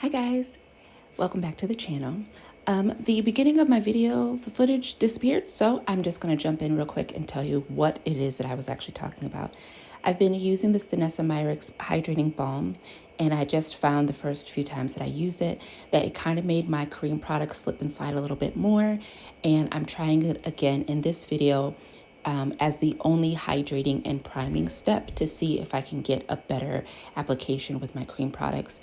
Hi guys, welcome back to the channel. The beginning of my video, the footage disappeared, so I'm just going to jump in real quick and tell you what it is that I was actually talking about. I've been using the Stanessa Myricks Hydrating Balm, and I just found the first few times that I used it that it kind of made my cream product slip and slide a little bit more, and I'm trying it again in this video as the only hydrating and priming step to see if I can get a better application with my cream products.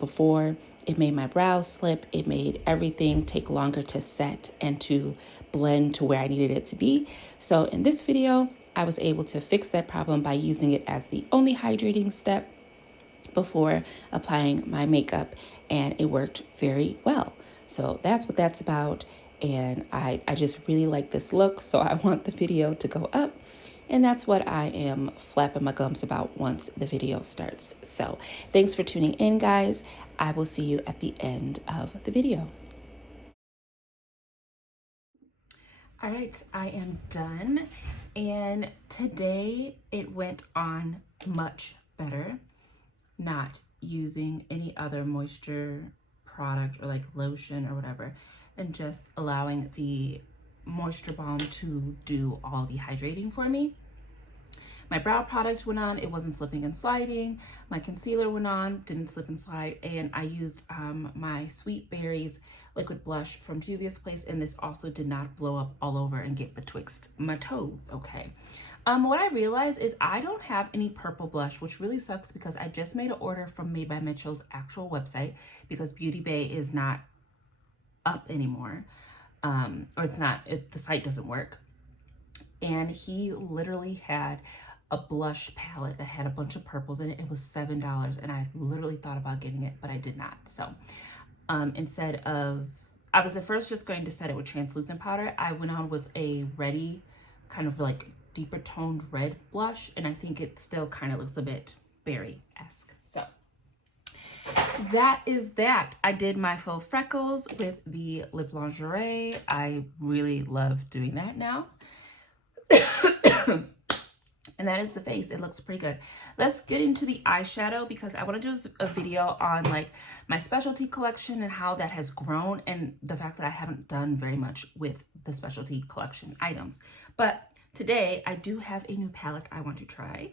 Before, it made my brows slip, it made everything take longer to set and to blend to where I needed it to be. So in this video, I was able to fix that problem by using it as the only hydrating step before applying my makeup, and it worked very well. So that's what that's about, and I just really like this look, so I want the video to go up, and that's what I am flapping my gums about once the video starts. So thanks for tuning in, guys. I will see you at the end of the video. All right, I am done, and today it went on much better. Not using any other moisture product or like lotion or whatever, and just allowing the moisture balm to do all the hydrating for me. My brow product went on, it wasn't slipping and sliding. My concealer went on, didn't slip and slide. And I used my Sweet Berries liquid blush from Juvia's Place, and this also did not blow up all over and get betwixt my toes, okay? What I realized is I don't have any purple blush, which really sucks because I just made an order from Made by Mitchell's actual website because Beauty Bay is not up anymore, or it's not, the site doesn't work. And he literally had a blush palette that had a bunch of purples in it. It was $7, and I literally thought about getting it, but I did not. So instead of, I was at first just going to set it with translucent powder. I went on with a ready kind of like deeper toned red blush, and I think it still kind of looks a bit berry-esque. So that is that. I did my faux freckles with the Lip Lingerie. I really love doing that now. And that is the face. It looks pretty good. Let's get into the eyeshadow because I want to do a video on like my specialty collection and how that has grown, and the fact that I haven't done very much with the specialty collection items. But today I do have a new palette I want to try,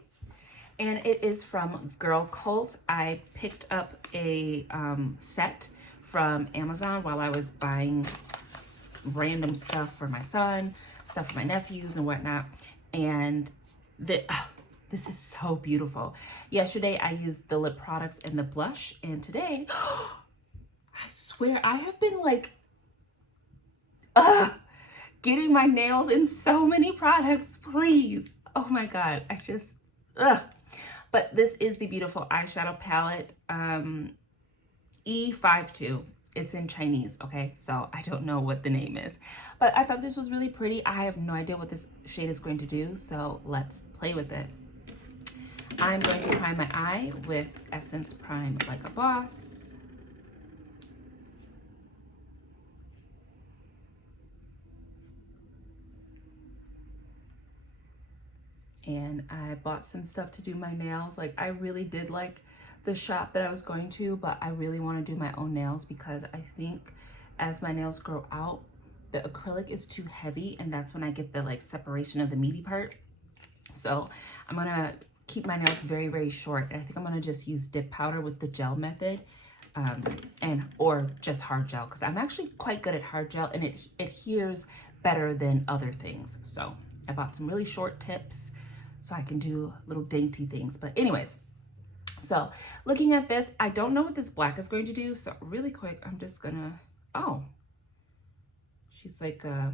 and it is from GIRLCULT. I picked up a set from Amazon while I was buying random stuff for my son, stuff for my nephews and whatnot, and this is so beautiful. Yesterday I used the lip products and the blush, and today I swear I have been like getting my nails in so many products. Please, oh my god, I just but this is the beautiful eyeshadow palette, E52. It's in Chinese, okay? So I don't know what the name is, but I thought this was really pretty. I have no idea what this shade is going to do, so let's play with it. I'm going to prime my eye with Essence Prime Like a Boss. And I bought some stuff to do my nails. Like, I really did like the shop that I was going to, but I really want to do my own nails because I think as my nails grow out, the acrylic is too heavy, and that's when I get the like separation of the meaty part. So I'm gonna keep my nails very, very short, and I think I'm gonna just use dip powder with the gel method, or just hard gel, because I'm actually quite good at hard gel and it adheres better than other things. So I bought some really short tips so I can do little dainty things. But anyways, so looking at this, I don't know what this black is going to do. So really quick, I'm just gonna, oh, she's like a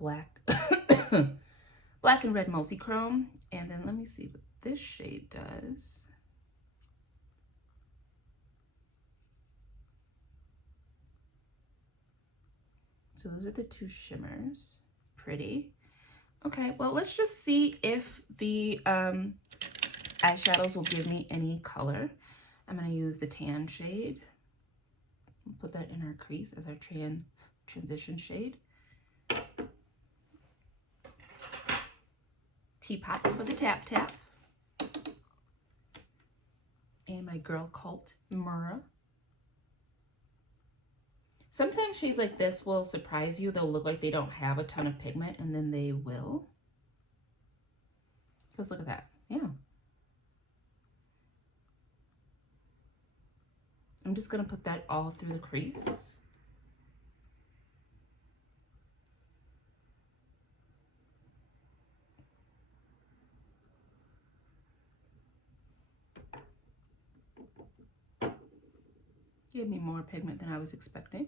black, black and red multi-chrome. And then let me see what this shade does. So those are the two shimmers. Pretty. Okay, well, let's just see if the eyeshadows will give me any color. I'm going to use the tan shade. Put that in our crease as our transition shade. Teapot for the tap tap. And my GIRLCULT mirror. Sometimes shades like this will surprise you. They'll look like they don't have a ton of pigment, and then they will. Because look at that. Yeah. I'm just going to put that all through the crease. Gave me more pigment than I was expecting.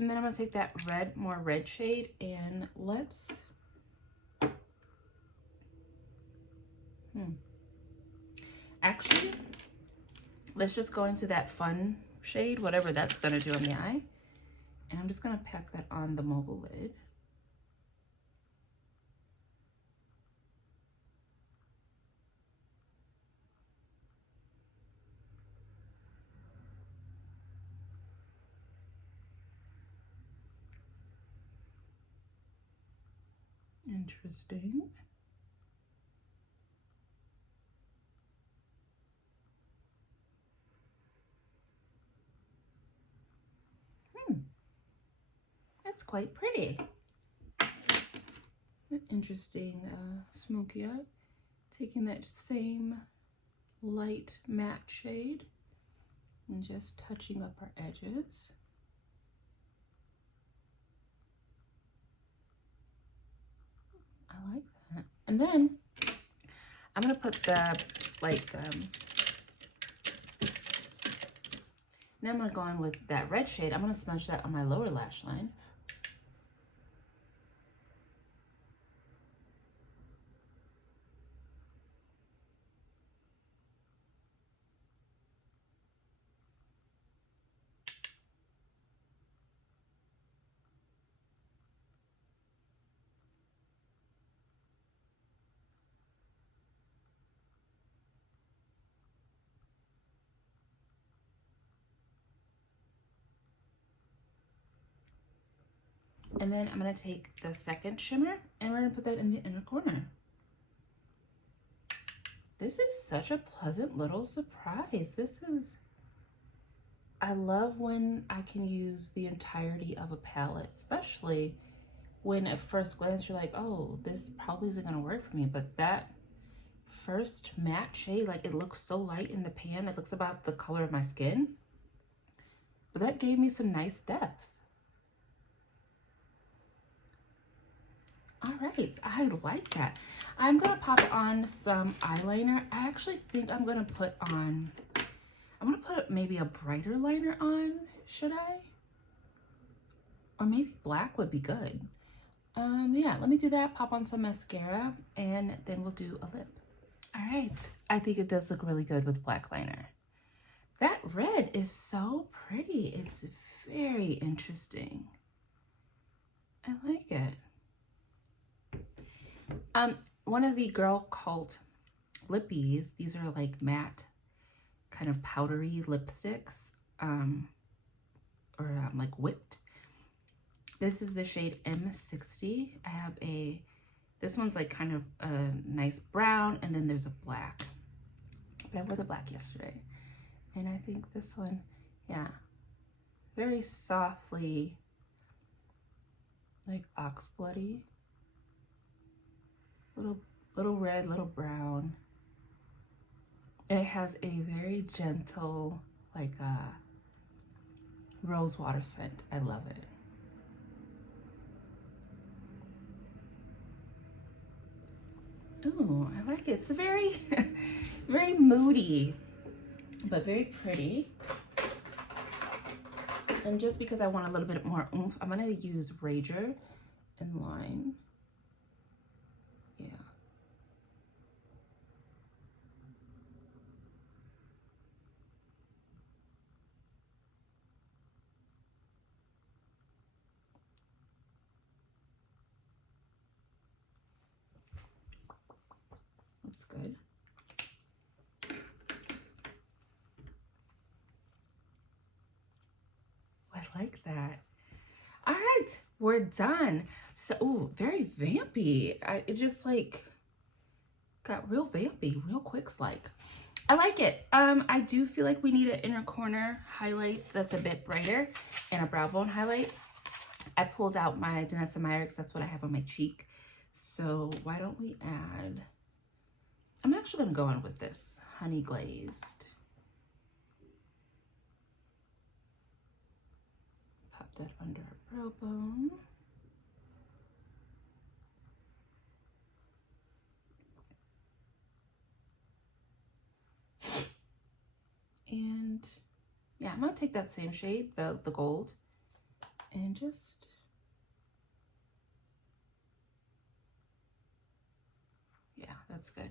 And then I'm going to take that more red shade, and let's... Actually, let's just go into that fun shade, whatever that's going to do on the eye. And I'm just going to pack that on the mobile lid. Interesting. That's quite pretty. An interesting smoky eye. Taking that same light matte shade and just touching up our edges. I like that. And then I'm gonna put the now I'm gonna go in with that red shade. I'm gonna smudge that on my lower lash line. And then I'm gonna take the second shimmer and we're gonna put that in the inner corner. This is such a pleasant little surprise. I love when I can use the entirety of a palette, especially when at first glance you're like, oh, this probably isn't gonna work for me, but that first matte shade, like, it looks so light in the pan, it looks about the color of my skin, but that gave me some nice depth. All right, I like that. I'm gonna pop on some eyeliner. I actually think I'm gonna put maybe a brighter liner on, should I? Or maybe black would be good. Yeah, let me do that, pop on some mascara, and then we'll do a lip. All right, I think it does look really good with black liner. That red is so pretty. It's very interesting. I like it. One of the GIRLCULT lippies, these are like matte, kind of powdery lipsticks, like whipped. This is the shade M60. I have this one's like kind of a nice brown, and then there's a black. But I wore the black yesterday. And I think this one, yeah, very softly, like oxbloody. Little red, little brown. And it has a very gentle, like rose water scent. I love it. Ooh, I like it. It's a very, very moody, but very pretty. And just because I want a little bit more oomph, I'm gonna use Rager and line. Yeah. looks good. I like that. All right, we're done. So, ooh, very vampy. It just like got real vampy, real quick like. I like it. I do feel like we need an inner corner highlight that's a bit brighter and a brow bone highlight. I pulled out my Danessa Myricks. That's what I have on my cheek. So why don't we add, I'm actually gonna go on with this honey glazed. Pop that under our brow bone. And yeah, I'm gonna take that same shade, the gold, and just yeah, that's good.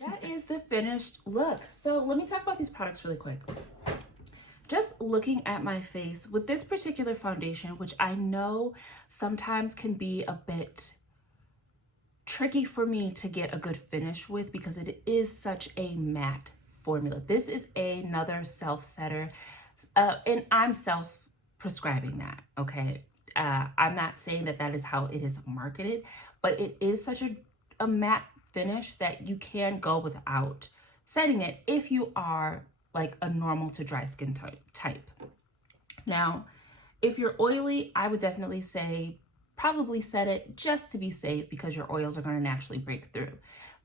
That is the finished look. So let me talk about these products really quick. Just looking at my face with this particular foundation, which I know sometimes can be a bit tricky for me to get a good finish with because it is such a matte formula. This is another self-setter, and I'm self-prescribing that, okay? I'm not saying that that is how it is marketed, but it is such a matte finish that you can go without setting it if you are like a normal to dry skin type. Now, if you're oily, I would definitely say probably set it just to be safe because your oils are going to naturally break through.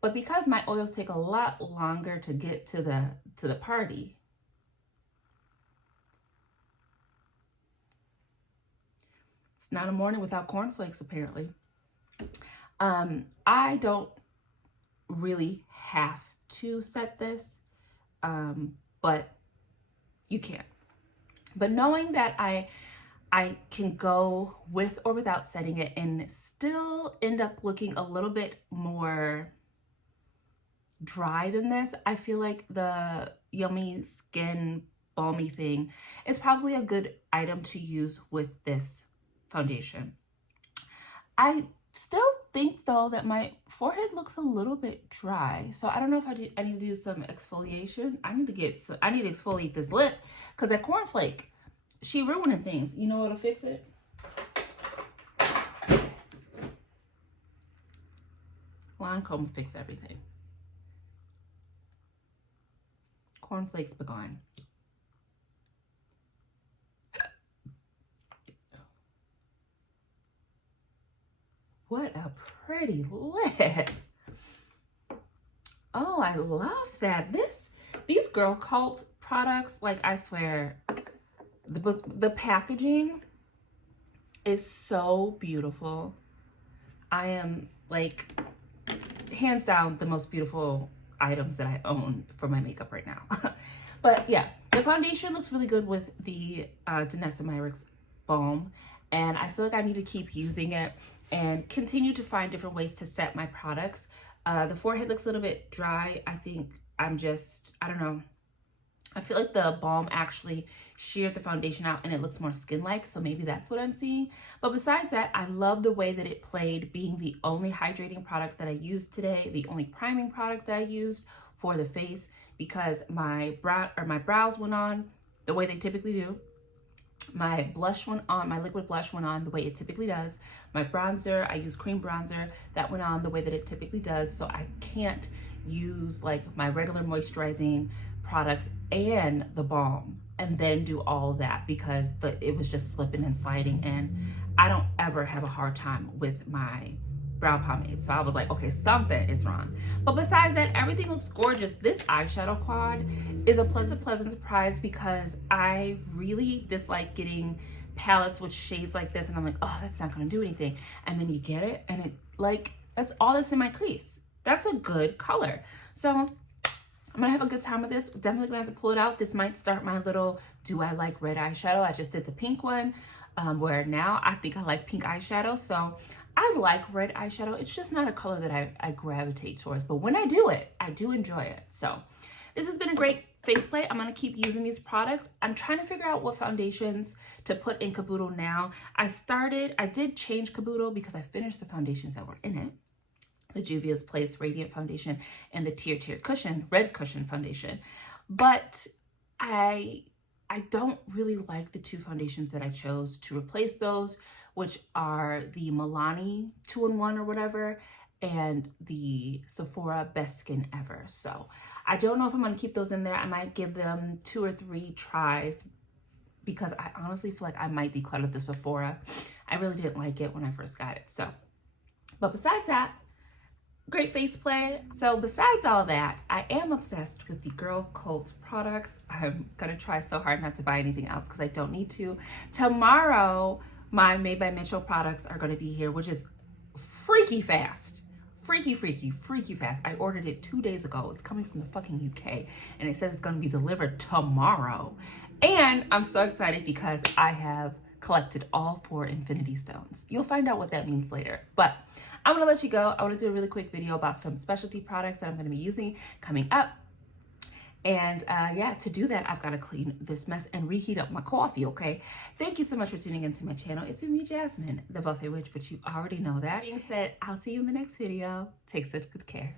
But because my oils take a lot longer to get to the party, it's not a morning without cornflakes apparently. I don't really have to set this, but you can. But knowing that I can go with or without setting it and still end up looking a little bit more dry than this, I feel like the Yummy Skin Balmy thing is probably a good item to use with this foundation. I still think though that my forehead looks a little bit dry, so I don't know if I need to do some exfoliation. I need to exfoliate this lip because that cornflake, she ruining things. You know what to fix it? Lancome will fix everything. Cornflakes be gone. What a pretty lip. Oh, I love that. These GIRLCULT products, like I swear, the packaging is so beautiful. I am like hands down the most beautiful items that I own for my makeup right now. But yeah, the foundation looks really good with the Danessa Myricks Balm, and I feel like I need to keep using it and continue to find different ways to set my products. The forehead looks a little bit dry. I think I don't know. I feel like the balm actually sheared the foundation out and it looks more skin-like, so maybe that's what I'm seeing. But besides that, I love the way that it played being the only hydrating product that I used today, the only priming product that I used for the face, because my brows went on the way they typically do. My blush went on, my liquid blush went on the way it typically does. My bronzer, I use cream bronzer, that went on the way that it typically does. So I can't use like my regular moisturizing products and the balm and then do all of that because it was just slipping and sliding, and I don't ever have a hard time with my brow pomade. So I was like, okay, something is wrong. But besides that, everything looks gorgeous. This eyeshadow quad is a pleasant surprise because I really dislike getting palettes with shades like this, and I'm like, oh, that's not gonna do anything. And then you get it, and it like, that's all that's in my crease. That's a good color. So I'm gonna have a good time with this. Definitely gonna have to pull it out. This might start my little, do I like red eyeshadow? I just did the pink one, where now I think I like pink eyeshadow. So I like red eyeshadow. It's just not a color that I gravitate towards. But when I do it, I do enjoy it. So this has been a great faceplate. I'm going to keep using these products. I'm trying to figure out what foundations to put in Caboodle now. I did change Caboodle because I finished the foundations that were in it. The Juvia's Place Radiant Foundation and the Tear Cushion, Red Cushion Foundation. But I don't really like the two foundations that I chose to replace those, which are the Milani 2-in-1 or whatever, and the Sephora Best Skin Ever. So I don't know if I'm going to keep those in there. I might give them 2 or 3 tries because I honestly feel like I might declutter the Sephora. I really didn't like it when I first got it. So, but besides that, great face play. So besides all that, I am obsessed with the GIRLCULT products. I'm gonna try so hard not to buy anything else because I don't need to. Tomorrow, my Made by Mitchell products are gonna be here, which is freaky fast. Freaky fast. I ordered it 2 days ago. It's coming from the fucking UK and it says it's gonna be delivered tomorrow. And I'm so excited because I have collected all 4 Infinity Stones. You'll find out what that means later. But I'm gonna let you go. I wanna do a really quick video about some specialty products that I'm gonna be using coming up. And yeah, to do that, I've gotta clean this mess and reheat up my coffee, okay? Thank you so much for tuning into my channel. It's me, Jasmine, the Buffet Witch, but you already know that. Being said, I'll see you in the next video. Take such good care.